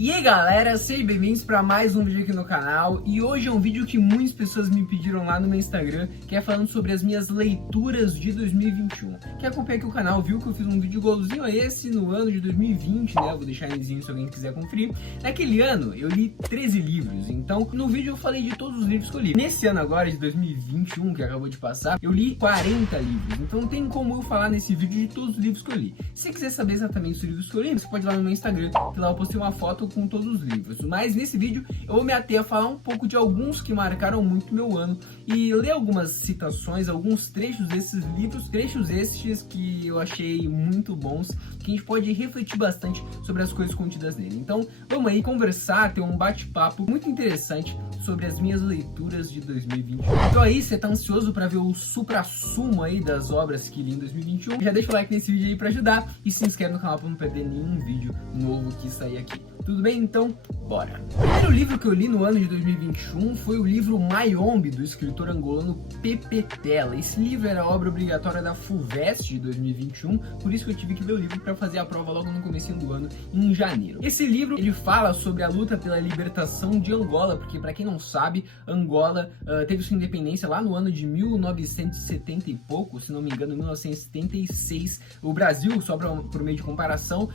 E aí galera, sejam bem-vindos para mais um vídeo aqui no canal. E hoje é um vídeo que muitas pessoas me pediram lá no meu Instagram, que é falando sobre as minhas leituras de 2021. Quem acompanha aqui o canal viu que eu fiz um vídeo igualzinho a esse no ano de 2020, né? Eu vou deixar em se alguém quiser conferir. Naquele ano eu li 13 livros, então no vídeo eu falei de todos os livros que eu li. Nesse ano agora de 2021, que acabou de passar, eu li 40 livros, então não tem como eu falar nesse vídeo de todos os livros que eu li. Se quiser saber exatamente os livros que eu li, você pode ir lá no meu Instagram, que lá eu postei uma foto com todos os livros. Mas nesse vídeo eu vou me ater a falar um pouco de alguns que marcaram muito meu ano e ler algumas citações, alguns trechos desses livros, trechos estes que eu achei muito bons, que a gente pode refletir bastante sobre as coisas contidas nele. Então vamos aí conversar, ter um bate-papo muito interessante sobre as minhas leituras de 2021. Então aí, você tá ansioso para ver o supra-sumo aí das obras que li em 2021? Já deixa o like nesse vídeo aí para ajudar e se inscreve no canal para não perder nenhum vídeo novo que sair aqui. Tudo bem? Então, bora! O primeiro livro que eu li no ano de 2021 foi o livro Mayombe, do escritor angolano Pepe Tela. Esse livro era a obra obrigatória da FUVEST de 2021, por isso que eu tive que ler o livro para fazer a prova logo no comecinho do ano, em janeiro. Esse livro, ele fala sobre a luta pela libertação de Angola, porque para quem não sabe, Angola teve sua independência lá no ano de 1970 e pouco, se não me engano, 1976. O Brasil, só por meio de comparação,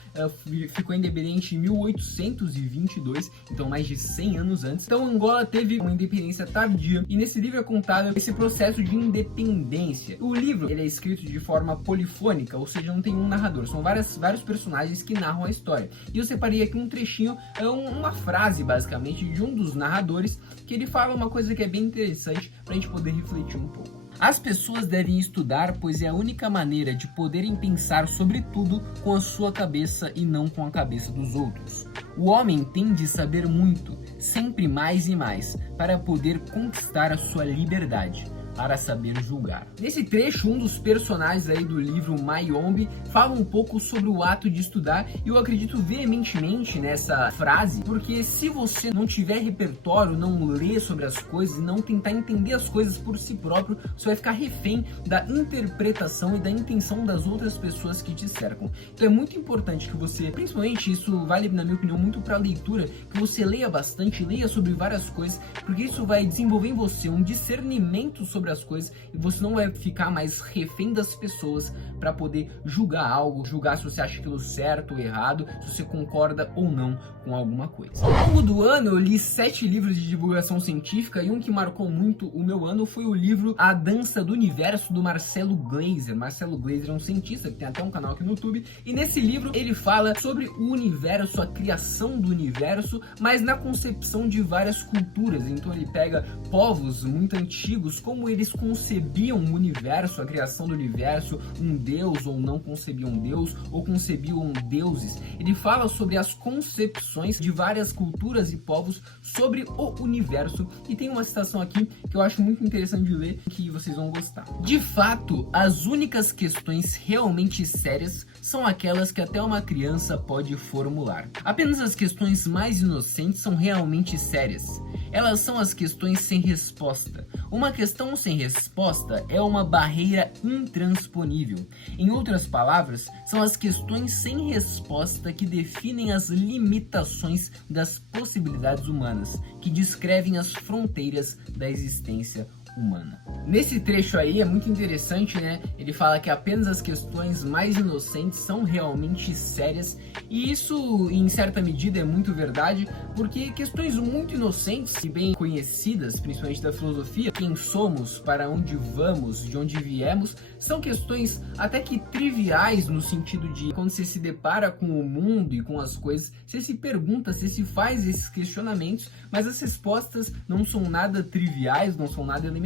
ficou independente em 1822, então mais de 100 anos antes. Então Angola teve uma independência tardia e nesse livro é contado esse processo de independência. O livro, ele é escrito de forma polifônica, ou seja, não tem um narrador, são vários personagens que narram a história. E eu separei aqui um trechinho, uma frase basicamente de um dos narradores, que ele fala uma coisa que é bem interessante pra gente poder refletir um pouco. As pessoas devem estudar, pois é a única maneira de poderem pensar sobre tudo com a sua cabeça e não com a cabeça dos outros. O homem tem de saber muito, sempre mais e mais, para poder conquistar a sua liberdade, para saber julgar. Nesse trecho, um dos personagens aí do livro Mayombe fala um pouco sobre o ato de estudar, e eu acredito veementemente nessa frase, porque se você não tiver repertório, não ler sobre as coisas, não tentar entender as coisas por si próprio, você vai ficar refém da interpretação e da intenção das outras pessoas que te cercam. Então é muito importante que você, principalmente isso vale na minha opinião muito para leitura, que você leia bastante, leia sobre várias coisas, porque isso vai desenvolver em você um discernimento sobre as coisas e você não vai ficar mais refém das pessoas para poder julgar algo, julgar se você acha aquilo certo ou errado, se você concorda ou não com alguma coisa. Ao longo do ano eu li 7 livros de divulgação científica e um que marcou muito o meu ano foi o livro A Dança do Universo, do Marcelo Gleiser. Marcelo Gleiser é um cientista que tem até um canal aqui no YouTube, e nesse livro ele fala sobre o universo, a criação do universo, mas na concepção de várias culturas. Então ele pega povos muito antigos, como eles concebiam o universo, a criação do universo, um deus ou não concebiam Deus, ou concebiam deuses. Ele fala sobre as concepções de várias culturas e povos sobre o universo, e tem uma citação aqui que eu acho muito interessante de ler, que vocês vão gostar. De fato, as únicas questões realmente sérias são aquelas que até uma criança pode formular. Apenas as questões mais inocentes são realmente sérias. Elas são as questões sem resposta. Uma questão sem resposta é uma barreira intransponível. Em outras palavras, são as questões sem resposta que definem as limitações das possibilidades humanas, que descrevem as fronteiras da existência humana. Nesse trecho aí é muito interessante, né? Ele fala que apenas as questões mais inocentes são realmente sérias, e isso em certa medida é muito verdade, porque questões muito inocentes e bem conhecidas, principalmente da filosofia, quem somos, para onde vamos, de onde viemos, são questões até que triviais, no sentido de quando você se depara com o mundo e com as coisas, você se pergunta, você se faz esses questionamentos, mas as respostas não são nada triviais, não são nada elementares,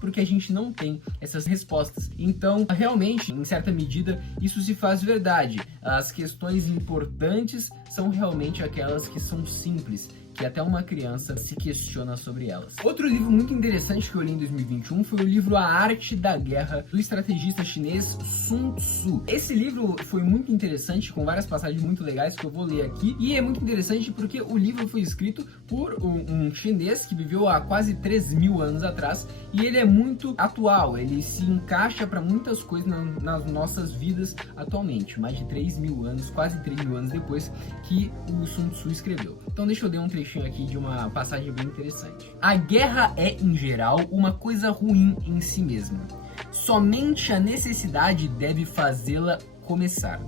porque a gente não tem essas respostas. Então, realmente, em certa medida, isso se faz verdade. As questões importantes são realmente aquelas que são simples, que até uma criança se questiona sobre elas. Outro livro muito interessante que eu li em 2021 foi o livro A Arte da Guerra, do estrategista chinês Sun Tzu. Esse livro foi muito interessante, com várias passagens muito legais que eu vou ler aqui, e é muito interessante porque o livro foi escrito por um chinês que viveu há quase 3.000 anos atrás, e ele é muito atual, ele se encaixa para muitas coisas nas nossas vidas atualmente, mais de 3.000 anos, quase 3.000 anos depois que o Sun Tzu escreveu. Então deixa eu ler um trechinho aqui de uma passagem bem interessante. A guerra é, em geral, uma coisa ruim em si mesma. Somente a necessidade deve fazê-la começar.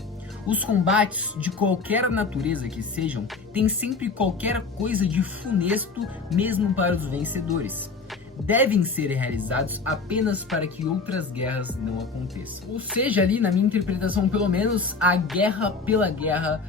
Os combates, de qualquer natureza que sejam, têm sempre qualquer coisa de funesto mesmo para os vencedores. Devem ser realizados apenas para que outras guerras não aconteçam. Ou seja, ali na minha interpretação, pelo menos, a guerra pela guerra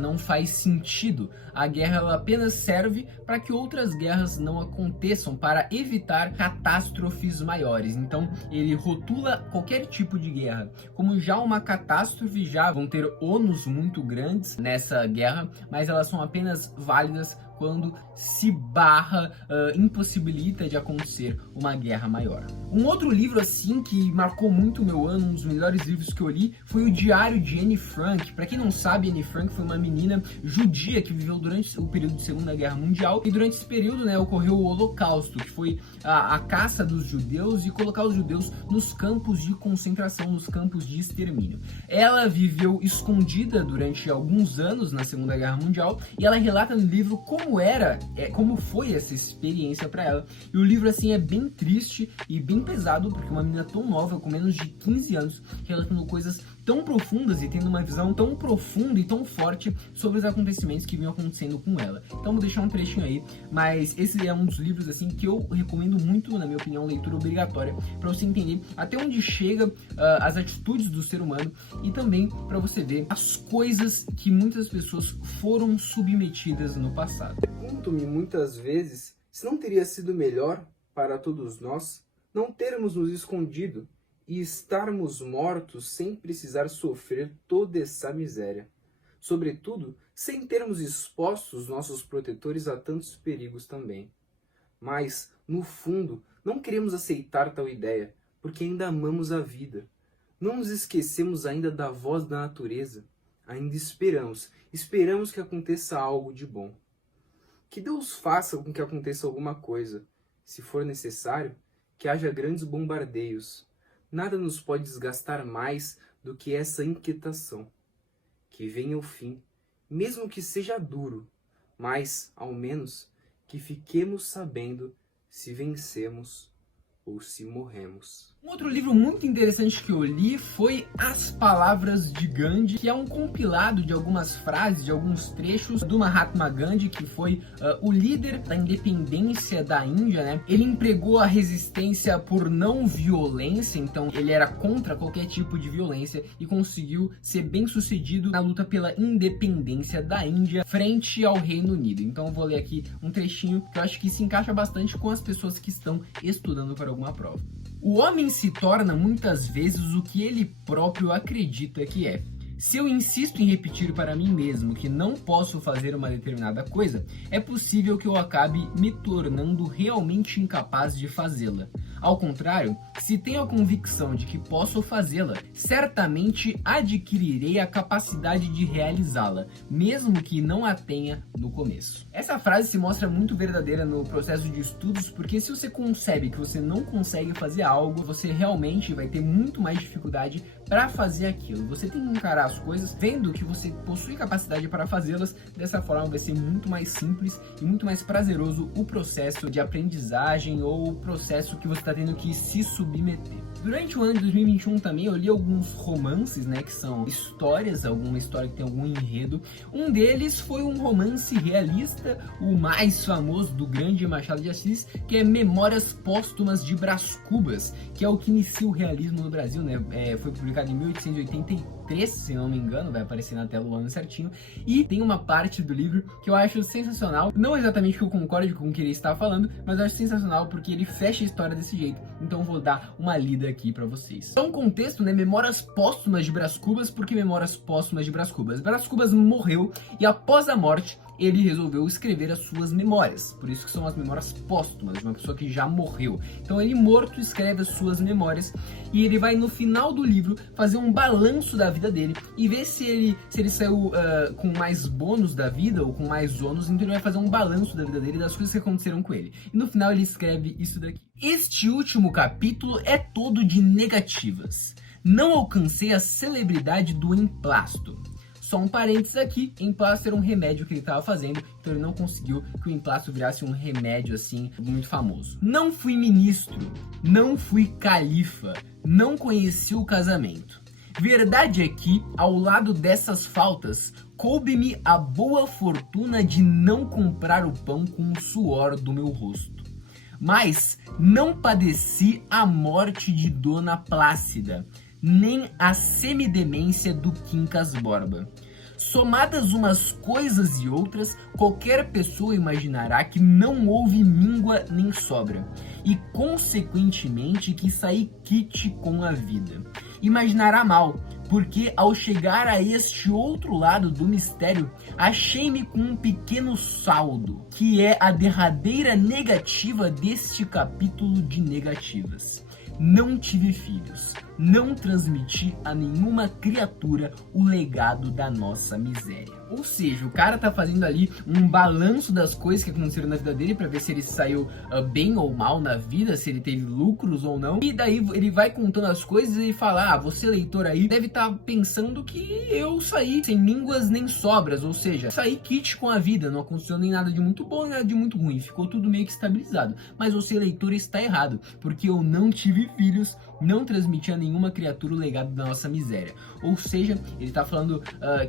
não faz sentido. A guerra ela apenas serve para que outras guerras não aconteçam, para evitar catástrofes maiores. Então ele rotula qualquer tipo de guerra como já uma catástrofe, já vão ter ônus muito grandes nessa guerra, mas elas são apenas válidas quando se impossibilita de acontecer uma guerra maior. Um outro livro assim que marcou muito o meu ano, um dos melhores livros que eu li, foi o Diário de Anne Frank. Para quem não sabe, Anne Frank foi uma menina judia que viveu durante o período de Segunda Guerra Mundial, e durante esse período, ocorreu o Holocausto, que foi a caça dos judeus e colocar os judeus nos campos de concentração, nos campos de extermínio. Ela viveu escondida durante alguns anos na Segunda Guerra Mundial, e ela relata no livro como foi essa experiência para ela. E o livro assim é bem triste e bem pesado, porque uma menina tão nova, com menos de 15 anos, relatando coisas tão profundas e tendo uma visão tão profunda e tão forte sobre os acontecimentos que vinham acontecendo com ela. Então vou deixar um trechinho aí, mas esse é um dos livros assim que eu recomendo muito, na minha opinião, leitura obrigatória, para você entender até onde chega as atitudes do ser humano, e também para você ver as coisas que muitas pessoas foram submetidas no passado. Pergunto-me muitas vezes se não teria sido melhor para todos nós não termos nos escondido e estarmos mortos sem precisar sofrer toda essa miséria. Sobretudo, sem termos expostos nossos protetores a tantos perigos também. Mas, no fundo, não queremos aceitar tal ideia, porque ainda amamos a vida. Não nos esquecemos ainda da voz da natureza. Ainda esperamos que aconteça algo de bom. Que Deus faça com que aconteça alguma coisa. Se for necessário, que haja grandes bombardeios. Nada nos pode desgastar mais do que essa inquietação. Que venha o fim, mesmo que seja duro, mas, ao menos, que fiquemos sabendo se vencemos ou se morremos. Um outro livro muito interessante que eu li foi As Palavras de Gandhi, que é um compilado de algumas frases, de alguns trechos do Mahatma Gandhi, que foi o líder da independência da Índia, Ele empregou a resistência por não violência, então ele era contra qualquer tipo de violência e conseguiu ser bem sucedido na luta pela independência da Índia frente ao Reino Unido. Então eu vou ler aqui um trechinho que eu acho que se encaixa bastante com as pessoas que estão estudando para alguma prova. O homem se torna muitas vezes o que ele próprio acredita que é. Se eu insisto em repetir para mim mesmo que não posso fazer uma determinada coisa, é possível que eu acabe me tornando realmente incapaz de fazê-la. Ao contrário, se tenho a convicção de que posso fazê-la, certamente adquirirei a capacidade de realizá-la, mesmo que não a tenha no começo. Essa frase se mostra muito verdadeira no processo de estudos, porque se você concebe que você não consegue fazer algo, você realmente vai ter muito mais dificuldade para fazer aquilo. Você tem que encarar as coisas vendo que você possui capacidade para fazê-las. Dessa forma vai ser muito mais simples e muito mais prazeroso o processo de aprendizagem ou o processo que você está tendo que se submeter. Durante o ano de 2021 também eu li alguns romances, que são histórias, alguma história que tem algum enredo. Um deles foi um romance realista, o mais famoso do grande Machado de Assis, que é Memórias Póstumas de Brás Cubas, que é o que inicia o realismo no Brasil, foi publicado em 1883, se não me engano, vai aparecer na tela o ano certinho, e tem uma parte do livro que eu acho sensacional, não exatamente que eu concorde com o que ele está falando, mas eu acho sensacional porque ele fecha a história desse jeito, então eu vou dar uma lida aqui pra vocês. Então, contexto, Memórias Póstumas de Brás Cubas. Por que Memórias Póstumas de Brás Cubas? Brás Cubas morreu e após a morte ele resolveu escrever as suas memórias. Por isso que são as memórias póstumas, de uma pessoa que já morreu. Então ele morto escreve as suas memórias e ele vai no final do livro fazer um balanço da vida dele e ver se ele saiu com mais bônus da vida ou com mais ônus. Então ele vai fazer um balanço da vida dele, das coisas que aconteceram com ele. E no final ele escreve isso daqui. Este último capítulo é todo de negativas. Não alcancei a celebridade do emplasto. Só um parênteses aqui, emplasto era um remédio que ele estava fazendo, então ele não conseguiu que o emplasto virasse um remédio assim, muito famoso. Não fui ministro, não fui califa, não conheci o casamento. Verdade é que, ao lado dessas faltas, coube-me a boa fortuna de não comprar o pão com o suor do meu rosto. Mas não padeci a morte de Dona Plácida, nem a semidemência do Quincas Borba. Somadas umas coisas e outras, qualquer pessoa imaginará que não houve míngua nem sobra, e consequentemente que saí quite com a vida. Imaginará mal, porque ao chegar a este outro lado do mistério, achei-me com um pequeno saldo, que é a derradeira negativa deste capítulo de negativas. Não tive filhos, não transmiti a nenhuma criatura o legado da nossa miséria. Ou seja, o cara tá fazendo ali um balanço das coisas que aconteceram na vida dele pra ver se ele saiu bem ou mal na vida, se ele teve lucros ou não. E daí ele vai contando as coisas e fala, você leitor aí deve estar pensando que eu saí sem mínguas nem sobras, ou seja, saí quite com a vida, não aconteceu nem nada de muito bom nem nada de muito ruim, ficou tudo meio que estabilizado. Mas você leitor está errado, porque eu não tive filhos, não transmiti a nenhuma criatura o legado da nossa miséria. Ou seja, ele tá falando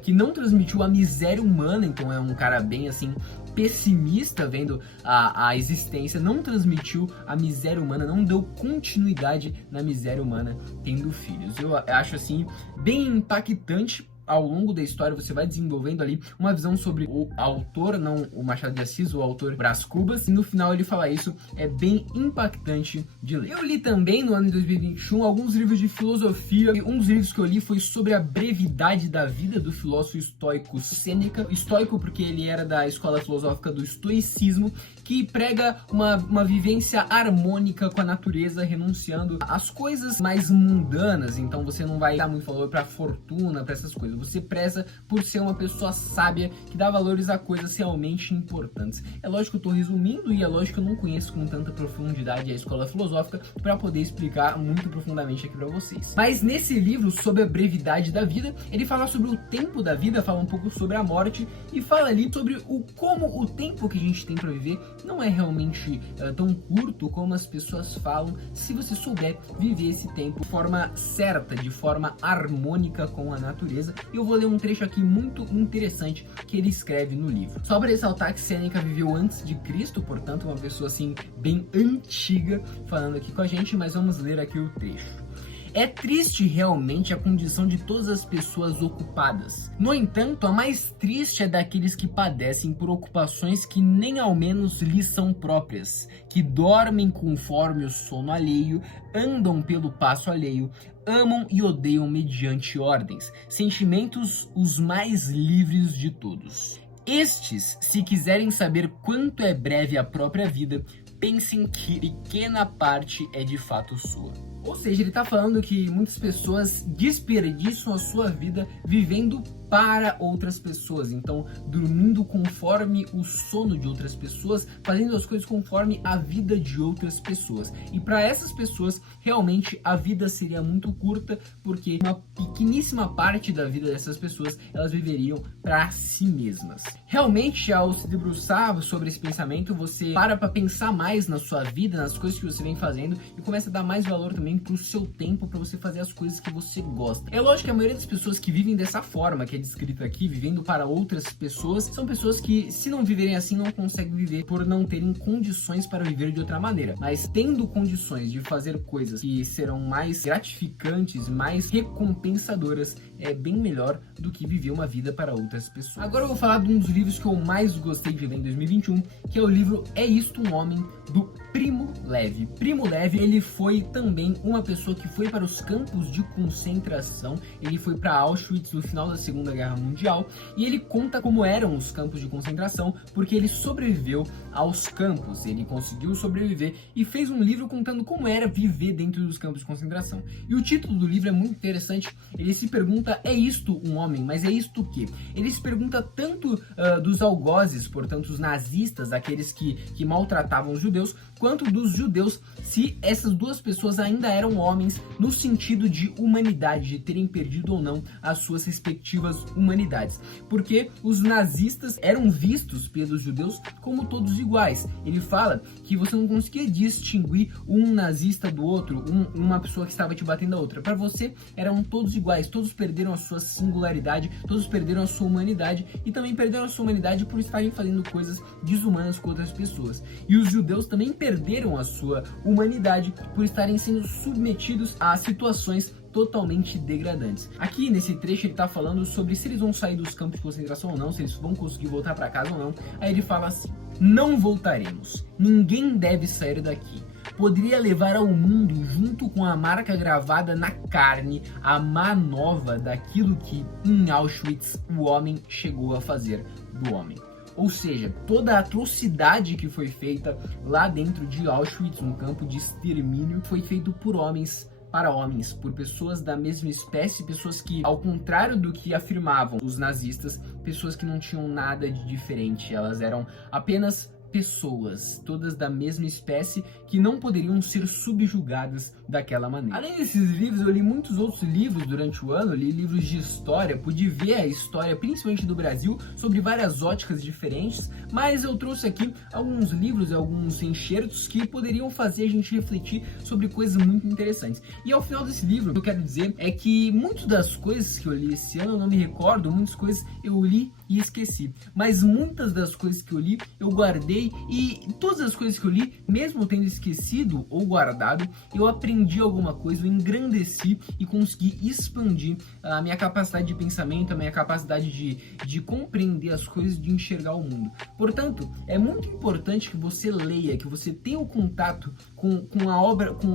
que não transmitiu a miséria humana, então é um cara bem assim pessimista vendo a existência, não transmitiu a miséria humana, não deu continuidade na miséria humana tendo filhos. Eu acho assim bem impactante. Ao longo da história você vai desenvolvendo ali uma visão sobre o autor, não o Machado de Assis, o autor Brás Cubas, e no final ele fala isso, é bem impactante de ler. Eu li também no ano de 2021 alguns livros de filosofia, e um dos livros que eu li foi sobre a brevidade da vida do filósofo estoico Sêneca, estoico porque ele era da escola filosófica do estoicismo, que prega uma vivência harmônica com a natureza, renunciando às coisas mais mundanas. Então você não vai dar muito valor para a fortuna, para essas coisas. Você preza por ser uma pessoa sábia que dá valores a coisas realmente importantes. É lógico que eu estou resumindo e é lógico que eu não conheço com tanta profundidade a escola filosófica para poder explicar muito profundamente aqui para vocês. Mas nesse livro sobre a brevidade da vida, ele fala sobre o tempo da vida, fala um pouco sobre a morte e fala ali sobre como o tempo que a gente tem para viver não é realmente tão curto como as pessoas falam, se você souber viver esse tempo de forma certa, de forma harmônica com a natureza. E eu vou ler um trecho aqui muito interessante que ele escreve no livro. Só para ressaltar que Sêneca viveu antes de Cristo, portanto uma pessoa assim bem antiga falando aqui com a gente, mas vamos ler aqui o trecho. É triste realmente a condição de todas as pessoas ocupadas. No entanto, a mais triste é daqueles que padecem por ocupações que nem ao menos lhes são próprias, que dormem conforme o sono alheio, andam pelo passo alheio, amam e odeiam mediante ordens, sentimentos os mais livres de todos. Estes, se quiserem saber quanto é breve a própria vida, pensem que pequena parte é de fato sua. Ou seja, ele está falando que muitas pessoas desperdiçam a sua vida vivendo para outras pessoas, então dormindo conforme o sono de outras pessoas, fazendo as coisas conforme a vida de outras pessoas. E para essas pessoas, realmente a vida seria muito curta, porque uma pequeníssima parte da vida dessas pessoas, elas viveriam para si mesmas. Realmente, ao se debruçar sobre esse pensamento, você para pensar mais na sua vida, nas coisas que você vem fazendo e começa a dar mais valor também pro seu tempo, para você fazer as coisas que você gosta. É lógico que a maioria das pessoas que vivem dessa forma, que é descrito aqui, vivendo para outras pessoas, são pessoas que, se não viverem assim, não conseguem viver por não terem condições para viver de outra maneira. Mas tendo condições de fazer coisas que serão mais gratificantes, mais recompensadoras, é bem melhor do que viver uma vida para outras pessoas. Agora eu vou falar de um dos livros que eu mais gostei de ler em 2021, que é o livro É Isto um Homem, do Primo Levi. Primo Levi, ele foi também uma pessoa que foi para os campos de concentração. Ele foi para Auschwitz no final da Segunda Guerra Mundial e ele conta como eram os campos de concentração, porque ele sobreviveu aos campos, ele conseguiu sobreviver e fez um livro contando como era viver dentro dos campos de concentração. E o título do livro é muito interessante. Ele se pergunta: é isto um homem? Mas é isto o quê? Ele se pergunta tanto dos algozes, portanto os nazistas, aqueles que maltratavam os judeus, quanto dos judeus, se essas duas pessoas ainda eram homens no sentido de humanidade, de terem perdido ou não as suas respectivas humanidades. Porque os nazistas eram vistos pelos judeus como todos iguais. Ele fala que você não conseguia distinguir um nazista do outro, uma pessoa que estava te batendo a outra. Para você eram todos iguais, todos perderam a sua singularidade, todos perderam a sua humanidade e também perderam a sua humanidade por estarem fazendo coisas desumanas com outras pessoas. E os judeus também perderam a sua humanidade por estarem sendo submetidos a situações totalmente degradantes. Aqui nesse trecho ele tá falando sobre se eles vão sair dos campos de concentração ou não, se eles vão conseguir voltar para casa ou não. Aí ele fala assim: não voltaremos, ninguém deve sair daqui. Poderia levar ao mundo, junto com a marca gravada na carne, a má nova daquilo que em Auschwitz o homem chegou a fazer do homem. Ou seja, toda a atrocidade que foi feita lá dentro de Auschwitz, um campo de extermínio, foi feito por homens para homens, por pessoas da mesma espécie, pessoas que, ao contrário do que afirmavam os nazistas, pessoas que não tinham nada de diferente, elas eram apenas pessoas, todas da mesma espécie, que não poderiam ser subjugadas daquela maneira. Além desses livros, eu li muitos outros livros durante o ano, li livros de história, pude ver a história, principalmente do Brasil, sobre várias óticas diferentes, mas eu trouxe aqui alguns livros, alguns enxertos que poderiam fazer a gente refletir sobre coisas muito interessantes. E ao final desse livro, o que eu quero dizer é que muitas das coisas que eu li esse ano, eu não me recordo, muitas coisas eu li e esqueci, mas muitas das coisas que eu li, eu guardei, e todas as coisas que eu li, mesmo tendo esquecido ou guardado, eu aprendi alguma coisa, eu engrandeci e consegui expandir a minha capacidade de pensamento, a minha capacidade de compreender as coisas, de enxergar o mundo. Portanto, é muito importante que você leia, que você tenha o contato com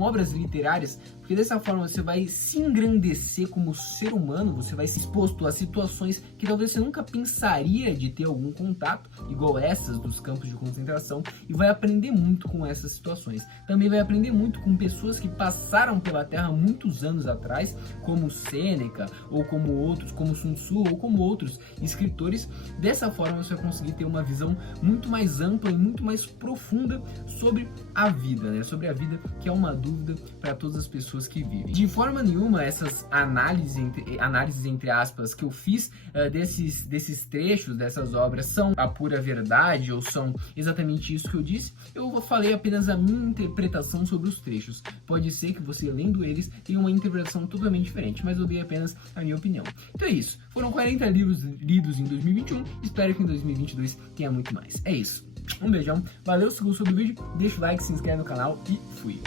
obras literárias, porque dessa forma você vai se engrandecer como ser humano, você vai ser exposto a situações que talvez você nunca pensaria de ter algum contato, igual essas dos campos de concentração, e vai aprender muito com essas situações. Também vai aprender muito com pessoas que passaram pela Terra muitos anos atrás, como Sêneca, ou como outros, como Sun Tzu, ou como outros escritores. Dessa forma você vai conseguir ter uma visão muito mais ampla e muito mais profunda sobre a vida, né? Sobre a vida, que é uma dúvida para todas as pessoas que vivem. De forma nenhuma, essas análises entre aspas que eu fiz desses trechos, dessas obras, são a pura verdade ou são exatamente isso que eu disse. Eu falei apenas a minha interpretação sobre os trechos. Pode ser que você, lendo eles, tenha uma interpretação totalmente diferente, mas eu dei apenas a minha opinião. Então é isso. Foram 40 livros lidos em 2021. Espero que em 2022 tenha muito mais. É isso. Um beijão. Valeu se gostou do vídeo. Deixa o like, se inscreve no canal e fui.